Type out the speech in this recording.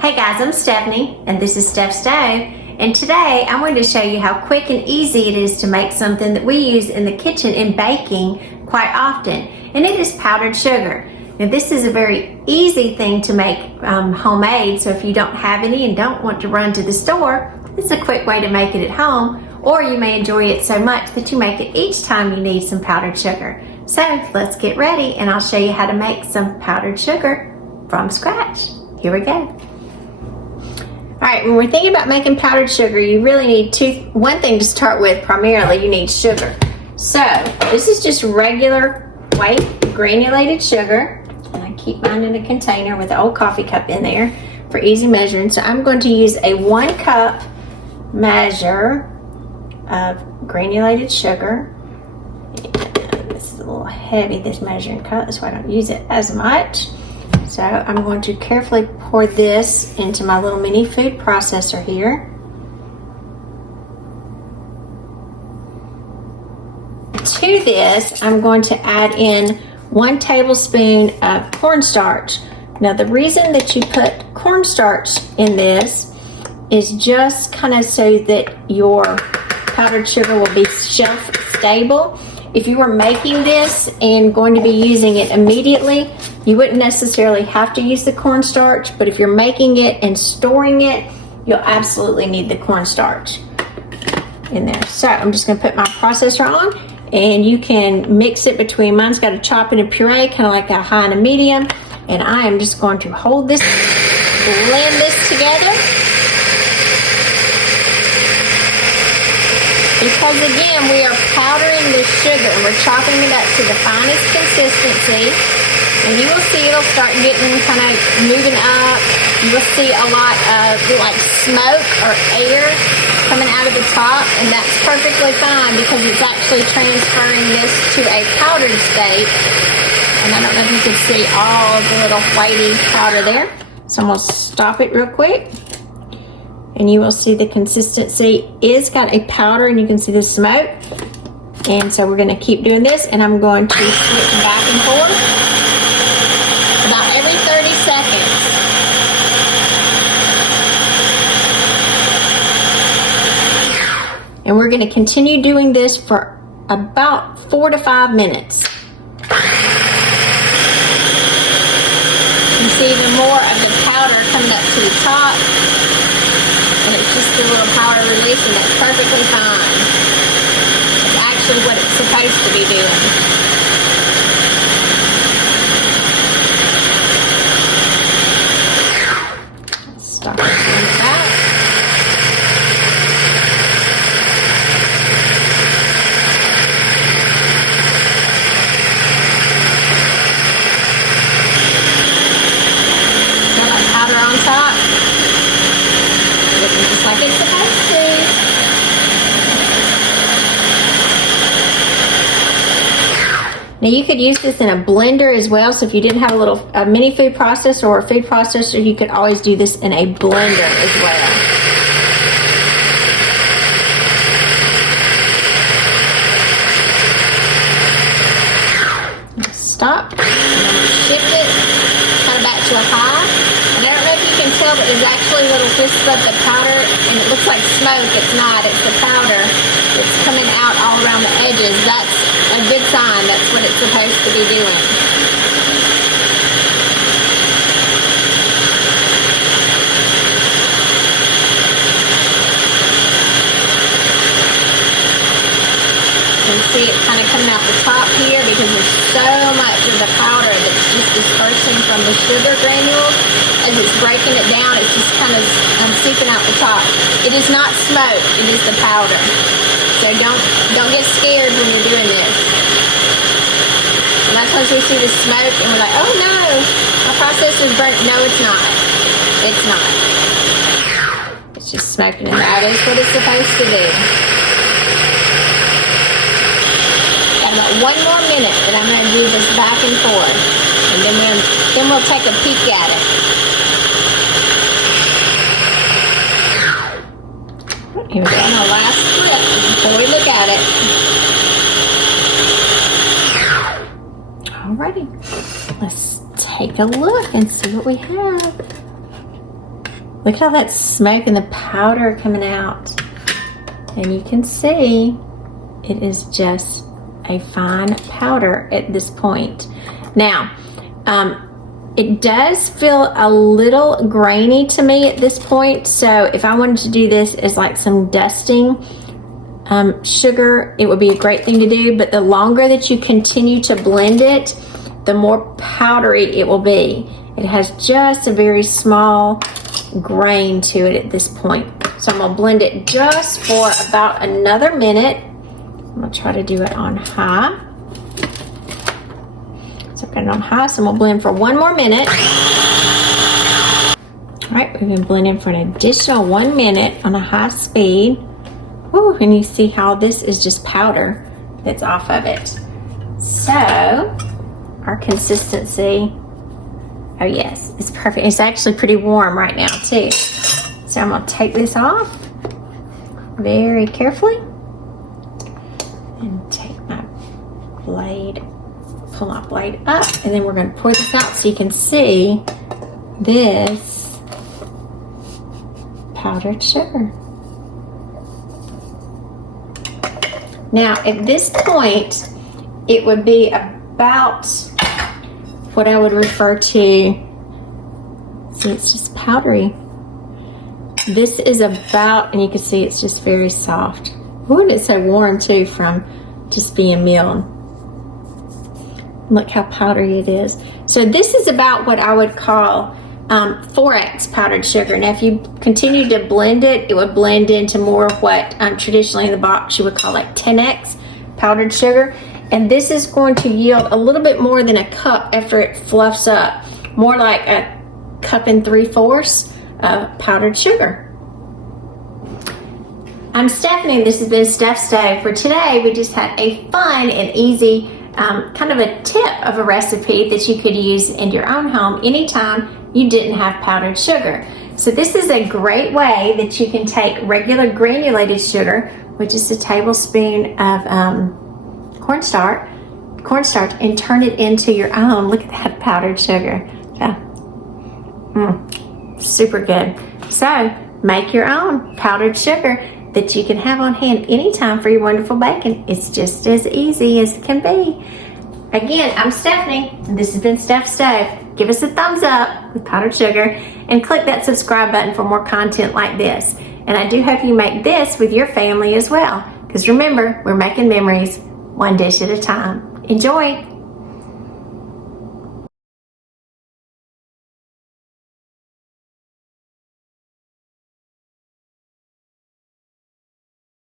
Hey guys, I'm Stephanie and this is Steph Stove, and today I'm going to show you how quick and easy it is to make something that we use in the kitchen in baking quite often, and it is powdered sugar. Now this is a very easy thing to make homemade, so if you don't have any and don't want to run to the store, it's a quick way to make it at home, or you may enjoy it so much that you make it each time you need some powdered sugar. So let's get ready and I'll show you how to make some powdered sugar from scratch. Here we go. Alright, when we're thinking about making powdered sugar, you really need one thing to start with primarily. You need sugar. So this is just regular white granulated sugar, and I keep mine in a container with an old coffee cup in there for easy measuring. So I'm going to use a 1 cup measure of granulated sugar. And this is a little heavy, this measuring cup, that's why I don't use it as much. So I'm going to carefully pour this into my little mini food processor here. To this, I'm going to add in 1 tablespoon of cornstarch. Now the reason that you put cornstarch in this is just kind of so that your powdered sugar will be shelf stable. If you were making this and going to be using it immediately, you wouldn't necessarily have to use the cornstarch, but if you're making it and storing it, you'll absolutely need the cornstarch in there. So I'm just gonna put my processor on, and you can mix it between, mine's got a chop and a puree, kind of like a high and a medium, and I am just going to hold this, blend this together. Because again, we are powdering the sugar and we're chopping it up to the finest consistency. And you will see it'll start getting kind of moving up. You will see a lot of like smoke or air coming out of the top, and that's perfectly fine because it's actually transferring this to a powdered state. And I don't know if you can see all the little whitey powder there. So I'm going to stop it real quick. And you will see the consistency is got a powder, and you can see the smoke. And so we're going to keep doing this, and I'm going to switch back and forth about every 30 seconds. And we're going to continue doing this for about 4 to 5 minutes. You can see even more of the powder coming up to the top. And it's just a little powder release, and that's perfectly fine. It's actually what it's supposed to be doing. Let's stop it like that. Got that powder on top. Just like it's supposed to. Now you could use this in a blender as well, so if you didn't have a mini food processor or a food processor, you could always do this in a blender as well. Stop. Shift it kind of back to a high. And I don't know if you can tell, but there's actually little wisps of the powder, and it looks like smoke. It's not. It's the powder that's coming out all around the edges. That's a good sign. That's what it's supposed to be doing. You can see it kind of coming out the top here because there's so much of the powder that's just dispersing from the sugar granules. As it's breaking it down, it's just kind of seeping out the top. It is not smoke, it is the powder. So don't get scared when you're doing this. A lot of times we see the smoke and we're like, oh no, my processor's burnt. No, it's not. It's not. It's just smoking, and that is what it's supposed to do. About 1 more minute, and I'm going to do this back and forth, and then we'll take a peek at it. Here we go, on our last clip before we look at it. Alrighty, let's take a look and see what we have. Look at all that smoke and the powder coming out. And you can see it is just a fine powder at this point. Now, it does feel a little grainy to me at this point. So if I wanted to do this as like some dusting sugar, it would be a great thing to do. But the longer that you continue to blend it, the more powdery it will be. It has just a very small grain to it at this point. So I'm gonna blend it just for about another minute. I'm gonna try to do it on high. So I've got it on high, so I'm gonna blend for one more minute. All right, we've been blending for an additional 1 minute on a high speed. Woo, and you see how this is just powder that's off of it. So our consistency, oh yes, it's perfect. It's actually pretty warm right now too. So I'm gonna take this off very carefully and take my blade, pull my blade up, and then we're gonna pour this out so you can see this powdered sugar. Now at this point, it would be about what I would refer to, see, it's just powdery. This is about, and you can see it's just very soft. Ooh, and it's so warm too from just being milled. Look how powdery it is. So this is about what I would call 4X powdered sugar. Now if you continue to blend it, it would blend into more of what traditionally in the box you would call like 10X powdered sugar. And this is going to yield a little bit more than a cup after it fluffs up. More like a cup and 3/4 of powdered sugar. I'm Stephanie, this has been Steph Stove. For today, we just had a fun and easy kind of a tip of a recipe that you could use in your own home anytime you didn't have powdered sugar. So this is a great way that you can take regular granulated sugar, which is a tablespoon of cornstarch, and turn it into your own. Look at that powdered sugar. Yeah. Super good. So make your own powdered sugar that you can have on hand anytime for your wonderful baking. It's just as easy as it can be. Again, I'm Stephanie, and this has been Steph Stove. Give us a thumbs up with powdered sugar and click that subscribe button for more content like this. And I do hope you make this with your family as well, because remember, we're making memories one dish at a time. Enjoy!